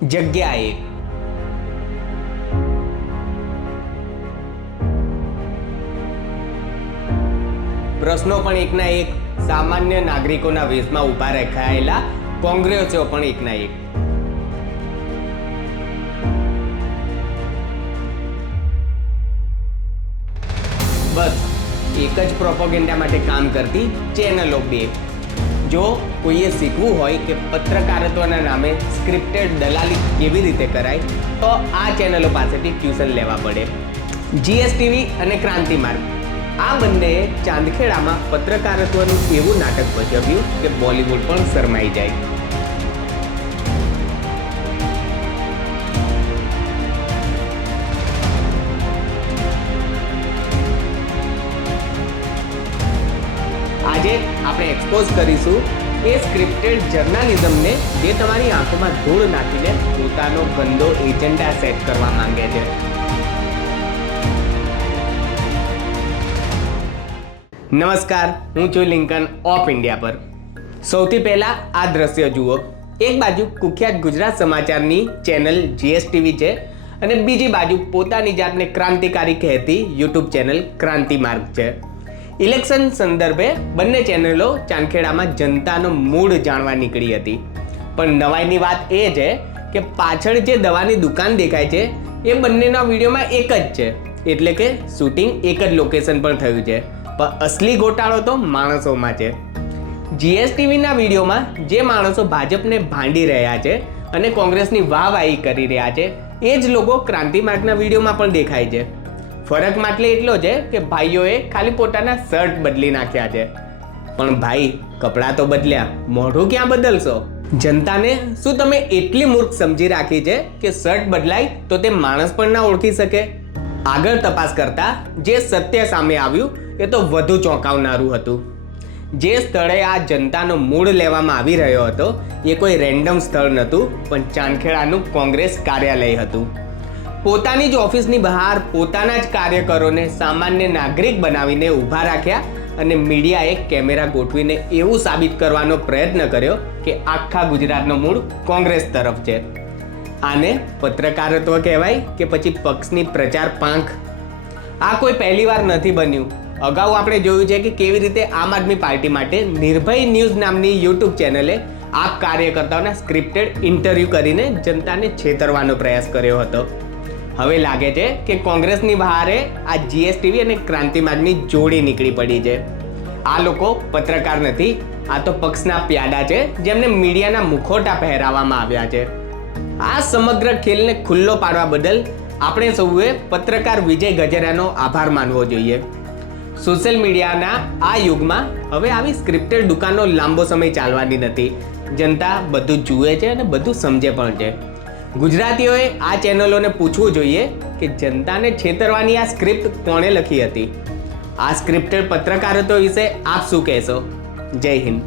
જગ્યા એક. પ્રશ્નો પણ એકના એક, સામાન્ય નાગરિકોના વેશમાં ઊભા રખાયેલા કોંગ્રેસીઓ પણ એકના એક. બસ એક જ પ્રોપોગેન્ડા માટે કામ કરતી ચેનલો બે. જો કોઈએ શીખવું હોય કે પત્રકારત્વના નામે સ્ક્રિપ્ટેડ દલાલી કેવી રીતે કરાય, તો આ ચેનલો પાસેથી ટ્યુશન લેવા પડે. જીએસટીવી અને ક્રાંતિમાર્ગ આ બંનેએ ચાંદખેડામાં પત્રકારત્વનું એવું નાટક ભજવ્યું કે બોલિવૂડ પણ શરમાઈ જાય. આજે આપણે એક્સપોઝ કરીશું એ સ્ક્રિપ્ટેડ જર્નાલિઝમને જે તમારી આંખોમાં ધૂળ નાખીને પોતાનો ગંદો એજન્ડા સેટ કરવા માંગે છે. નમસ્કાર, હું છું લિંકન ઓફ ઇન્ડિયા પર. સૌથી પહેલા આ દ્રશ્ય જુઓ. એક બાજુ કુખ્યાત ગુજરાત સમાચારની ચેનલ જીએસટીવી છે અને બીજી બાજુ પોતાની જાતને ક્રાંતિકારી કહેતી યુટ્યુબ ચેનલ ક્રાંતિમાર્ગ છે. ઇલેક્શન સંદર્ભે બંને ચેનલો ચાંદખેડામાં જનતાનો મૂડ જાણવા નીકળી હતી. પણ નવાઈની વાત એ છે કે પાછળ જે દવાની દુકાન દેખાય છે એ બંનેના વિડીયોમાં એક જ છે, એટલે કે શૂટિંગ એક જ લોકેશન પર થયું છે. પણ અસલી ગોટાળો તો માણસોમાં છે. જીએસટીવીના વિડીયોમાં જે માણસો ભાજપને ભાંડી રહ્યા છે અને કોંગ્રેસની વાહવાહી કરી રહ્યા છે એ જ લોકો ક્રાંતિમાર્ગના વિડીયોમાં પણ દેખાય છે. ફરક માત્ર એટલો છે કે ભાઈઓએ ખાલી પોતાના શર્ટ બદલી નાખ્યા છે. પણ ભાઈ, કપડાં તો બદલ્યા, મોઢું ક્યાં બદલશો? જનતાને શું તમે એટલી મૂર્ખ સમજી રાખી છે કે શર્ટ બદલાય તો તે માણસ પણ ના ઓળખી શકે? આગળ તપાસ કરતા જે સત્ય સામે આવ્યું એ તો વધુ ચોંકાવનારું હતું. જે સ્થળે આ જનતાનો મૂડ લેવામાં આવી રહ્યો હતો એ કોઈ રેન્ડમ સ્થળ નહોતું, પણ ચાંદખેડાનું કોંગ્રેસ કાર્યાલય હતું. પોતાની જ ઓફિસની બહાર પોતાના જ કાર્યકરોને સામાન્ય નાગરિક બનાવીને ઊભા રાખ્યા અને મીડિયાએ કેમેરા ગોઠવીને એવું સાબિત કરવાનો પ્રયત્ન કર્યો કે આખા ગુજરાતનો મૂડ કોંગ્રેસ તરફ છે. આને પત્રકારત્વ કહેવાય કે પછી પક્ષની પ્રચાર પાંખ? આ કોઈ પહેલીવાર નથી બન્યું. અગાઉ આપણે જોયું છે કે કેવી રીતે આમ આદમી પાર્ટી માટે નિર્ભય ન્યૂઝ નામની યુટ્યુબ ચેનલે આ કાર્યકર્તાઓના સ્ક્રિપ્ટેડ ઇન્ટરવ્યૂ કરીને જનતાને છેતરવાનો પ્રયાસ કર્યો હતો. હવે લાગે છે કે કોંગ્રેસની બહારે આ જીએસટીવી અને ક્રાંતિમાર્ગની જોડી નીકળી પડી છે. આ લોકો પત્રકાર નથી, આ તો પક્ષના પ્યાદા છે જેમને મીડિયાના મુખોટા પહેરાવવામાં આવ્યા છે. આ સમગ્ર ખેલને ખુલ્લો પાડવા બદલ આપણે સૌએ પત્રકાર વિજય ગજેરાનો આભાર માનવો જોઈએ. સોશિયલ મીડિયાના આ યુગમાં હવે આવી સ્ક્રિપ્ટેડ દુકાનો લાંબો સમય ચાલવાની નથી. જનતા બધું જુએ છે અને બધું સમજે પણ છે. ગુજરાતીઓએ આ ચેનલોને પૂછવું જોઈએ કે જનતાને છેતરવાની આ સ્ક્રિપ્ટ કોણે લખી હતી? આ સ્ક્રિપ્ટેડ પત્રકારત્વ વિશે આપ શું કહેશો? જય હિન્દ.